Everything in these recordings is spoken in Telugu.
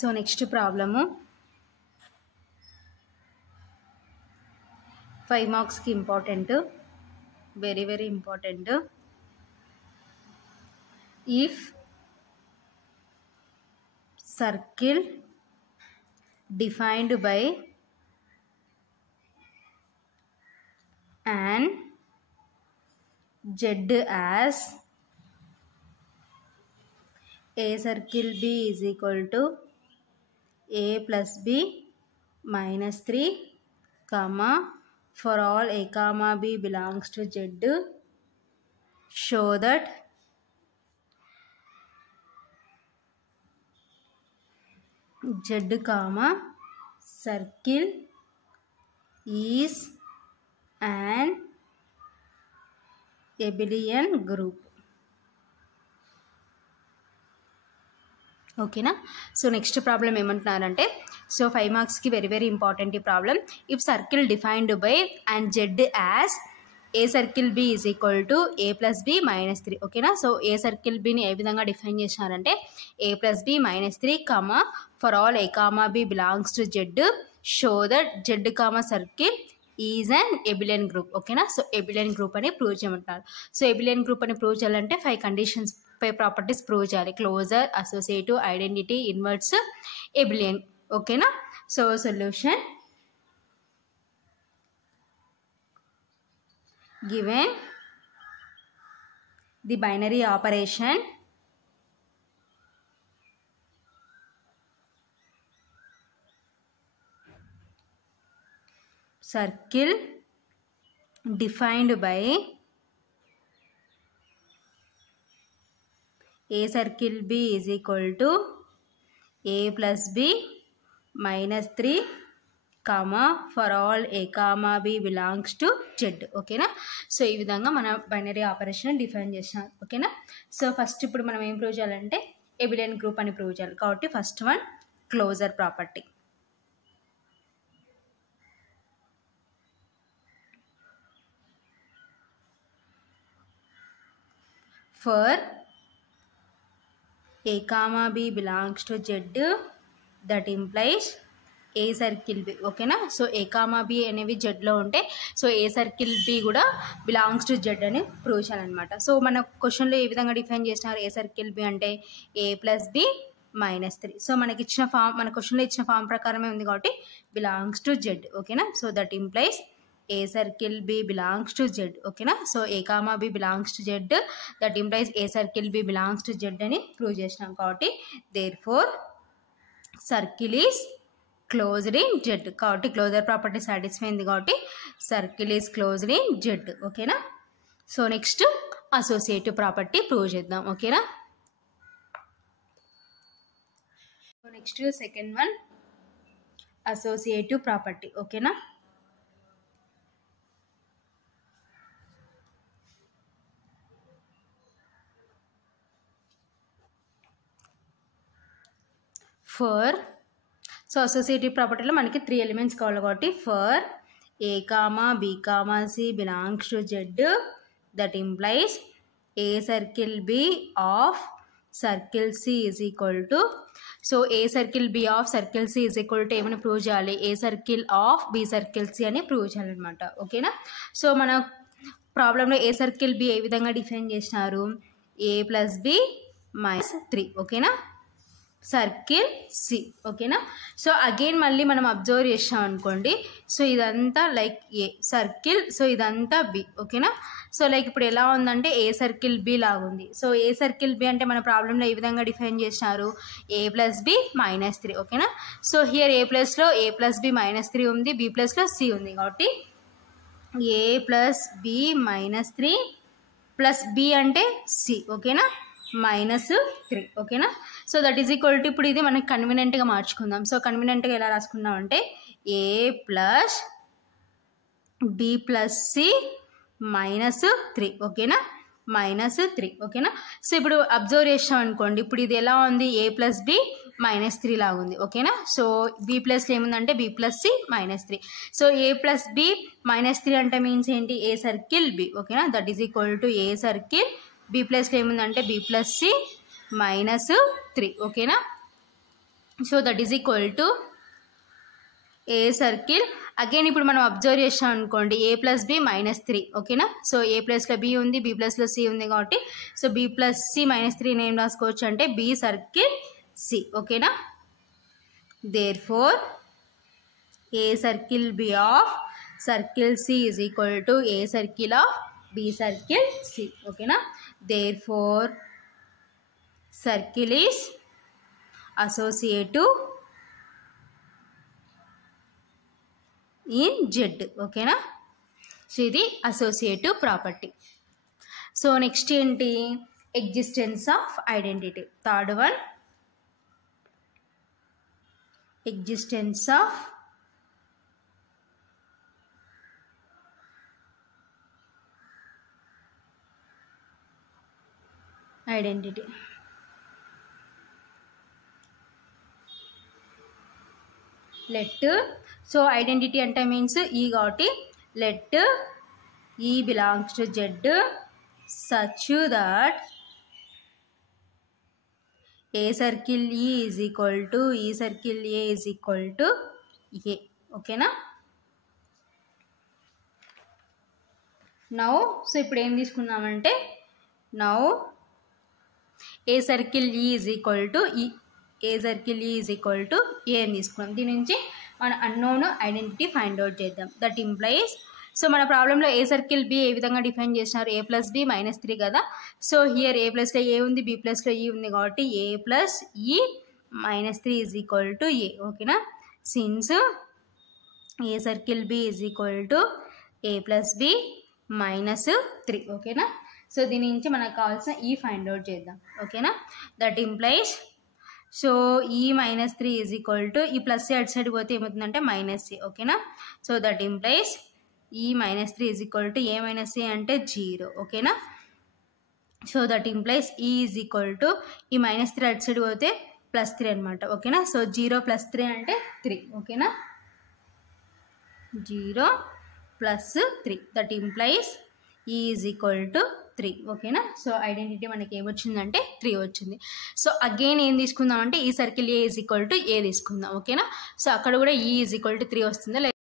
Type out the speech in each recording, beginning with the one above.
సో నెక్స్ట్ ప్రాబ్లము 5 మార్క్స్కి important, very very important. If circle defined by an z as a circle b is equal to a plus b minus 3 comma for all a comma b belongs to z, show that z comma circle is an abelian group. ఓకేనా. సో నెక్స్ట్ ప్రాబ్లం ఏమంటున్నారంటే, సో 5 మార్క్స్కి వెరీ వెరీ ఇంపార్టెంట్ ఈ problem. If circle defined by and Z as a circle B is equal to A plus b minus 3. ఓకేనా. సో ఏ సర్కిల్ బిని ఏ విధంగా డిఫైన్ చేసినారంటే a plus b minus 3 comma for all A comma B belongs to Z, show that Z comma circle is an abelian group. ఓకేనా. సో ఎబిలియన్ గ్రూప్ అని ప్రూవ్ చేయమంటారు. సో ఎబిలియన్ గ్రూప్ అని ప్రూవ్ చేయాలంటే 5 కండిషన్స్ 5 ప్రాపర్టీస్ ప్రూవ్ చేయాలి. Closure, associative, identity, inverse, abelian. ఓకేనా. So solution given the binary operation circle defined by a circle b is equal to a plus b minus 3 comma for all A comma B belongs to Z. ఓకేనా. సో ఈ విధంగా మన బైనరీ ఆపరేషన్ డిఫైన్ చేసినాం. ఓకేనా. సో ఫస్ట్ ఇప్పుడు మనం ఏం ప్రూవ్ చేయాలంటే ఎబిలియన్ గ్రూప్ అని ప్రూవ్ చేయాలి. కాబట్టి first one closure property. For A comma B belongs to Z that implies A circle B. ఓకేనా. సో ఏ కామా బి అనేవి జెడ్లో ఉంటే సో ఏ సర్కిల్ బి కూడా బిలాంగ్స్ టు జెడ్ అని ప్రూవ్ చేయాలన్నమాట. సో మన క్వశ్చన్లో ఏ విధంగా డిఫైన్ చేసినారు ఏ సర్కిల్ బి అంటే a plus b minus 3. So మనకి ఇచ్చిన ఫామ్, మన క్వశ్చన్లో ఇచ్చిన ఫామ్ ప్రకారమే ఉంది కాబట్టి బిలాంగ్స్ టు జెడ్. ఓకేనా. So that implies A circle b belongs to Z. ఓకేనా. So A comma B belongs to Z that implies A circle b belongs to Z అని ప్రూవ్ చేసినాం. కాబట్టి therefore circle is closed in Z. కాబట్టి క్లోజర్ ప్రాపర్టీ సాటిస్ఫై అయింది కాబట్టి circle is closed in Z. ఓకేనా. So next associative property prove చేద్దాం. ఓకేనా. So next second one associative property. ఓకేనా. ఫర్ సో అసోసియేటివ్ ప్రాపర్టీలో మనకి 3 ఎలిమెంట్స్ కావాలి కాబట్టి for A comma b comma c belongs to Z that implies A circle b of circle c is equal to, so A circle b of circle c is equal to ఏమని ప్రూవ్ చేయాలి a circle of b circle c అని ప్రూవ్ చేయాలన్నమాట. ఓకేనా. సో మన ప్రాబ్లంలో ఏ సర్కిల్ బి ఏ విధంగా డిఫైన్ చేసినారు ఏ ప్లస్ బి మైనస్ 3. ఓకేనా. Circle C. ఓకేనా. సో అగైన్ మళ్ళీ మనం అబ్జర్వ్ చేసాం అనుకోండి. సో ఇదంతా లైక్ ఏ సర్కిల్, సో ఇదంతా బి. ఓకేనా. సో లైక్ ఇప్పుడు ఎలా ఉందంటే ఏ సర్కిల్ బి లాగుంది. సో ఏ సర్కిల్ బి అంటే మన ప్రాబ్లంలో ఏ విధంగా డిఫైన్ చేసినారు ఏ ప్లస్ బి మైనస్ 3. ఓకేనా. సో హియర్ ఏ ప్లస్లో ఏ ప్లస్ బి మైనస్ 3 ఉంది, బి ప్లస్లో సి ఉంది కాబట్టి a plus b minus 3 plus b అంటే సి. ఓకేనా. మైనస్ 3. ఓకేనా. So that is equal to ఇప్పుడు ఇది మనకి కన్వీనియంట్గా మార్చుకుందాం. సో కన్వీనియంట్గా ఎలా రాసుకుందాం అంటే a plus b plus c minus 3. ఓకేనా. మైనస్ 3. ఓకేనా. సో ఇప్పుడు అబ్జర్వ్ చేసాం అనుకోండి, ఇప్పుడు ఇది ఎలా ఉంది ఏ ప్లస్ బి మైనస్ 3 లాగా ఉంది. ఓకేనా. సో బి ప్లస్లో ఏముందంటే b plus c minus 3. So a plus b minus 3 అంటే మీన్స్ ఏంటి ఏ సర్కిల్ బి. ఓకేనా. That is equal to a circle b ప్లస్లో ఏముందంటే బి ప్లస్ సి -3. ఓకేనా. So that is equal to a circle. Again ఇప్పుడు మనం అబ్జర్వ్ చేసాం అనుకోండి a ప్లస్ బి -3 ఓకేనా. సో a ప్లస్లో బి ఉంది, b ప్లస్లో సి ఉంది కాబట్టి సో b ప్లస్ సి -3 ఏం రాసుకోవచ్చు అంటే బి సర్కిల్ సి ఓకేనా. Therefore a circle b of circle c is equal to a circle of b circle C ఓకేనా. Therefore circle is associative in Z ఓకేనా. సో ఇది అసోసియేటివ్ ప్రాపర్టీ. సో నెక్స్ట్ ఏంటి, existence of identity. Third one, existence of identity. Let, so identity అంటే మీన్స్ ఈ కాబట్టి let e belongs to Z such that a circle e is equal to ఈ circle a is equal to ఏ ఓకేనా. నౌ సో ఇప్పుడు ఏం తీసుకున్నామంటే now a circle e is equal to e, a circle e is equal to a అని తీసుకున్నాం. దీని నుంచి మన అన్నోన్ ఐడెంటిటీ ఫైండ్ అవుట్ చేద్దాం. దట్ ఇంప్లైస్, సో మన ప్రాబ్లంలో ఏ సర్కిల్ బి ఏ విధంగా డిఫైన్ చేసినారు, ఏ ప్లస్ బి -3 కదా. సో హియర్ ఏ ప్లస్లో ఏ ఉంది, బి ప్లస్లో ఈ ఉంది కాబట్టి ఏ ప్లస్ ఈ -3 ఈజ్ ఈక్వల్ టు ఏ ఓకేనా. Since A circle B is equal to A plus B -3 ఓకేనా. సో దీని నుంచి మనకు కావాల్సిన ఈ ఫైండ్ అవుట్ చేద్దాం ఓకేనా. దట్ ఇంప్లైస్, సో ఈ -3 ఈజ్ ఈక్వల్ టు ఈ ప్లస్ అటు సైడ్ పోతే ఏమవుతుందంటే -a ఓకేనా. So that implies e -3 is equal to a -a అంటే 0 ఓకేనా. So that implies e is equal to e -3 అటు సైడ్ పోతే +3 అనమాట ఓకేనా. సో 0 + 3 అంటే 3 ఓకేనా. 0 + 3 that implies e is equal to 3 ఓకేనా. సో ఐడెంటిటీ మనకి ఏమొచ్చిందంటే 3 వచ్చింది. సో అగైన్ ఏం తీసుకుందాం అంటే e circle a is equal to a తీసుకుందాం ఓకేనా. సో అక్కడ కూడా ఈ ఈజ్ ఈక్వల్ టు 3 వస్తుందా లేదా.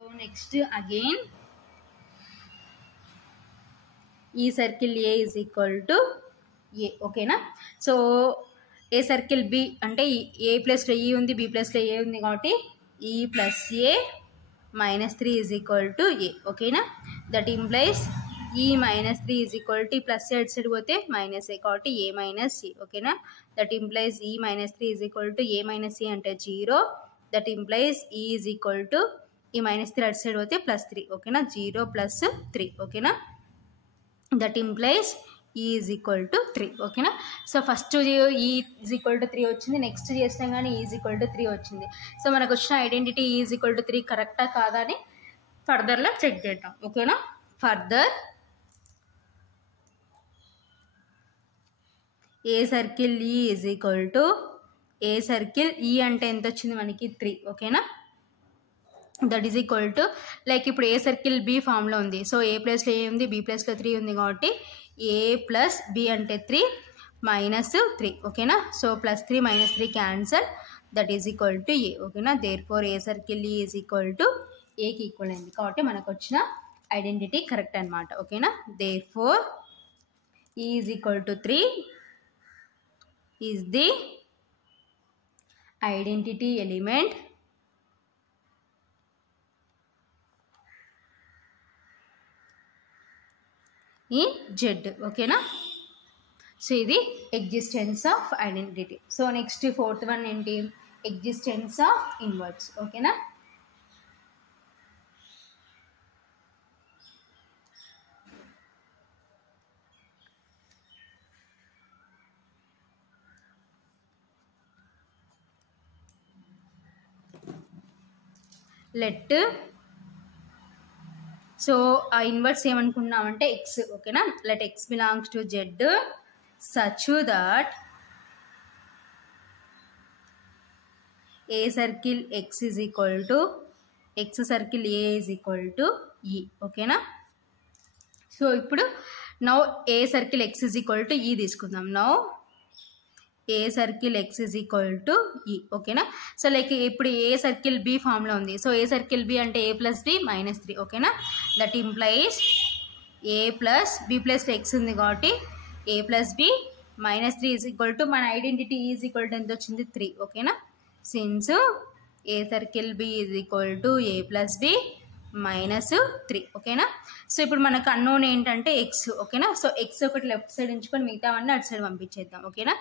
So next again e circle a is equal to ఏ ఓకేనా. సో ఏ సర్కిల్ బి అంటే ఏ ప్లస్లో ఈ ఉంది, బి ప్లస్లో ఏ ఉంది కాబట్టి e plus a -3 is equal to ఏ ఓకేనా. That implies e -3 is equal to plus side పోతే -a కాబట్టి ఏ -a ఓకేనా. That implies e -3 is equal to a -a అంటే 0. That implies e is equal to e -3 అటు సైడ్ పోతే +3 ఓకేనా. 0 + 3 ఓకేనా. That implies e is equal to 3 ఓకేనా. సో ఫస్ట్ ఈ ఈజ్ ఈక్వల్ టు 3 వచ్చింది, నెక్స్ట్ చేసినాం కానీ ఈజ్ ఈక్వల్ టు 3 వచ్చింది. సో మనకు వచ్చిన ఐడెంటిటీ ఈజ్ ఈక్వల్ టు 3 కరెక్టా కాదా అని ఫర్దర్లో చెక్ చేద్దాం ఓకేనా. Further A circle e is equal to a circle ఈ అంటే ఎంత వచ్చింది మనకి 3 ఓకేనా. That is equal to like ఇప్పుడు ఏ సర్కిల్ బి ఫామ్లో ఉంది. సో ఏ ప్లస్లో ఏ ఉంది, బి ప్లస్లో 3 ఉంది కాబట్టి ఏ ప్లస్ బి అంటే 3 -3 ఓకేనా. So +3 -3 cancel, that is equal to ఏ ఓకేనా. Therefore a circle e is equal to ఏకి ఈక్వల్ అయింది కాబట్టి మనకు వచ్చిన ఐడెంటిటీ కరెక్ట్ అనమాట ఓకేనా. Therefore e is equal to 3 is the identity element in Z ఓకేనా. సో ఇది existence of identity. So next fourth one ఏంటి, ఎగ్జిస్టెన్స్ ఆఫ్ ఇన్వర్స్ ఓకేనా. లెట్, సో ఆ ఇన్వర్స్ ఏమనుకున్నామంటే ఎక్స్ ఓకేనా. Let x belongs to Z such that a circle x is equal to X circle a is equal to ఈ ఓకేనా. సో ఇప్పుడు now a circle x is equal to ఈ తీసుకుందాం. Now a circle x is equal to ఈ. ఓకేనా. సో లైక్ ఇప్పుడు ఏ సర్కిల్ బి ఫామ్లో ఉంది. సో ఏ సర్కిల్ బి అంటే ఏ ప్లస్ బి మైనస్ 3. ఓకేనా. That implies a plus b plus x ఉంది కాబట్టి a plus b minus 3 is equal to మన ఐడెంటిటీ ఈజ్ ఈక్వల్ టు ఎంత వచ్చింది 3. ఓకేనా. Since A circle B is equal to A plus b minus 3. ఓకేనా. సో ఇప్పుడు మనకు అన్నోన్ ఏంటంటే ఎక్స్. ఓకేనా. సో ఎక్స్ ఒకటి లెఫ్ట్ సైడ్ ఉంచుకొని మిగతావన్నీ అటు సైడ్ పంపించేద్దాం. ఓకేనా.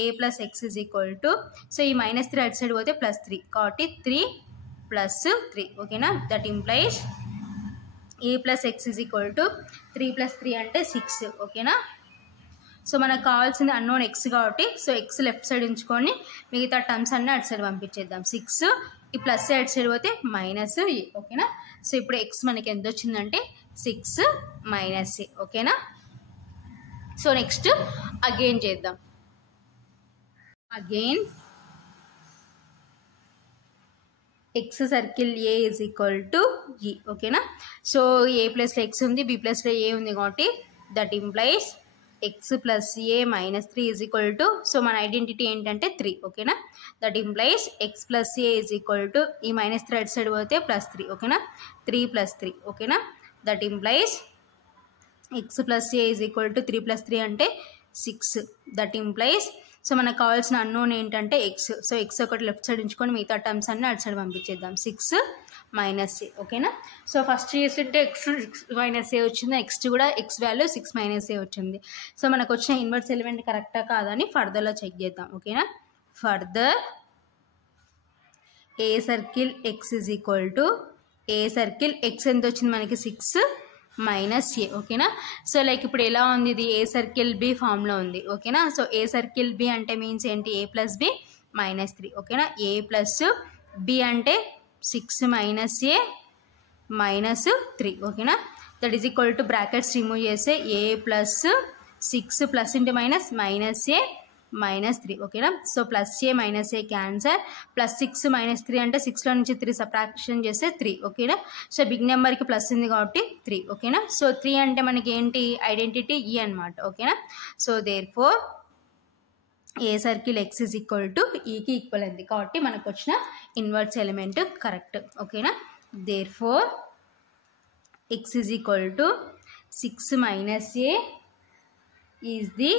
A plus x is equal to so e minus 3 అటు సైడ్ పోతే ప్లస్ 3 కాబట్టి 3 ప్లస్ 3. ఓకేనా. That implies a plus x is equal to 3 plus 3 అంటే 6. ఓకేనా. సో మనకు కావాల్సింది అన్నోన్ ఎక్స్ కాబట్టి సో ఎక్స్ లెఫ్ట్ సైడ్ ఉంచుకొని మిగతా టర్మ్స్ అన్నీ అటు సైడ్ పంపించేద్దాం. 6 ఈ ప్లస్ అటు సైడ్ పోతే మైనస్ ఏ. ఓకేనా. సో ఇప్పుడు ఎక్స్ మనకి ఎంత వచ్చిందంటే 6 మైనస్ ఏ. ఓకేనా. సో నెక్స్ట్ అగైన్ చేద్దాం. Again X circle a is equal to ఈ. ఓకేనా. సో ఏ ప్లస్లో ఎక్స్ ఉంది, బి ప్లస్లో ఏ ఉంది కాబట్టి that implies X plus a minus 3 is equal to so మన ఐడెంటిటీ ఏంటంటే 3. ఓకేనా. That implies X plus A is equal to ఈ మైనస్ 3 అటు సైడ్ పోతే ప్లస్ 3. ఓకేనా. 3 ప్లస్ 3. ఓకేనా. That implies X plus A is equal to 3 plus 3 అంటే 6. దట్ ఇంప్లైస్ సో మనకు కావాల్సిన అన్నోన్ ఏంటంటే ఎక్స్. సో ఎక్స్ ఒకటి లెఫ్ట్ సైడ్ ఉంచుకొని మిగతా టర్మ్స్ అన్నీ అటు సైడ్ పంపించేద్దాం. 6 మైనస్ ఏ. ఓకేనా. సో ఫస్ట్ చేస్తుంటే ఎక్స్ 6 మైనస్ ఏ వచ్చింది, నెక్స్ట్ కూడా ఎక్స్ వాల్యూ 6 మైనస్ ఏ వచ్చింది. సో మనకు వచ్చిన ఇన్వర్స్ ఎలిమెంట్ కరెక్టా కాదని ఫర్దర్లో చెక్ చేద్దాం. ఓకేనా. Further A circle x is equal to a circle X ఎంత వచ్చింది మనకి 6 మైనస్ ఏ. ఓకేనా. సో లైక్ ఇప్పుడు ఎలా ఉంది, ఇది ఏ సర్కిల్ బి ఫామ్లో ఉంది. ఓకేనా. సో ఏ సర్కిల్ బి అంటే మీన్స్ ఏంటి, ఏ ప్లస్ బి మైనస్ 3. ఓకేనా. ఏ ప్లస్ బి అంటే 6 మైనస్ ఏ మైనస్ 3. ఓకేనా. That is equal to brackets remove చేస్తే a plus 6 plus into minus minus a minus 3. ఓకేనా. So plus a minus a cancel, plus 6 minus 3 అంటే 6లో నుంచి 3 సబ్ట్రాక్షన్ చేస్తే 3. ఓకేనా. సో బిగ్ నెంబర్కి ప్లస్ ఉంది కాబట్టి 3. ఓకేనా. సో 3 అంటే మనకి ఏంటి ఐడెంటిటీ ఈ అనమాట. ఓకేనా. So therefore a circle x is equal to ఈకి ఈక్వల్ అయింది కాబట్టి మనకు వచ్చిన ఇన్వర్స్ ఎలిమెంట్ కరెక్ట్. ఓకేనా. Therefore x is equal to 6 minus a is the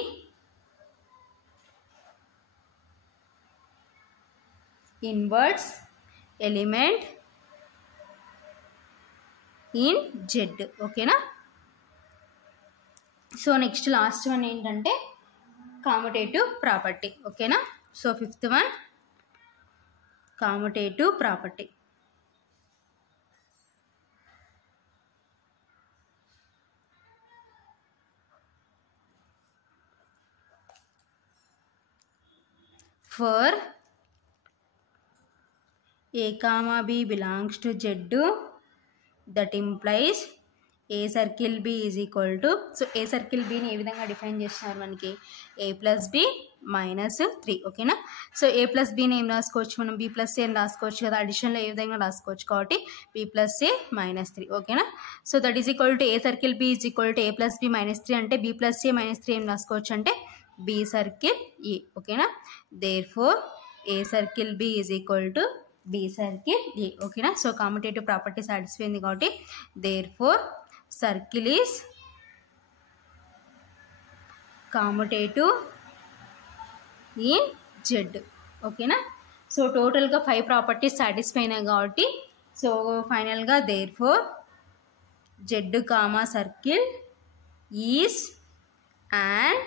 inverse element in Z. ఓకేనా. సో నెక్స్ట్ లాస్ట్ వన్ ఏంటంటే కామ్యుటేటివ్ ప్రాపర్టీ. ఓకేనా. So fifth one commutative property. For A comma B belongs to Z, that implies A circle B is equal to so A circle B ని ఏ విధంగా డిఫైన్ చేస్తున్నారు మనకి A plus B minus 3. ఓకేనా. సో A plus B ని ఏం రాసుకోవచ్చు మనం, B plus A అని రాసుకోవచ్చు కదా, అడిషన్లో ఏ విధంగా రాసుకోవచ్చు కాబట్టి B plus A minus 3. ఓకేనా. So that is equal to A circle B is equal to A plus B minus 3 అంటే B plus A minus 3 ఏం రాసుకోవచ్చు అంటే B circle E. ఓకేనా. Therefore A circle B is equal to B circle A. ఓకేనా. సో కామ్యుటేటివ్ ప్రాపర్టీ సాటిస్ఫై అయింది కాబట్టి therefore circle is commutative in Z. ఓకేనా. సో టోటల్గా 5 ప్రాపర్టీస్ సాటిస్ఫై అయినాయి కాబట్టి సో ఫైనల్గా therefore Z comma circle is and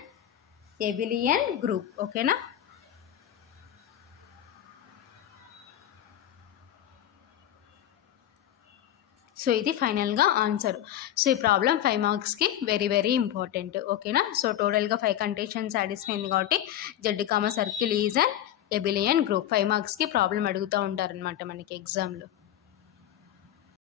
abelian group. ఓకేనా. సో ఇది ఫైనల్గా ఆన్సర్. సో ఈ ప్రాబ్లం 5 మార్క్స్కి వెరీ వెరీ ఇంపార్టెంట్. ఓకేనా. సో టోటల్గా 5 కండిషన్స్ సాటిస్ఫై అయింది కాబట్టి Z comma circle is and abelian group. 5 మార్క్స్కి ప్రాబ్లం అడుగుతూ ఉంటారనమాట మనకి ఎగ్జామ్లో.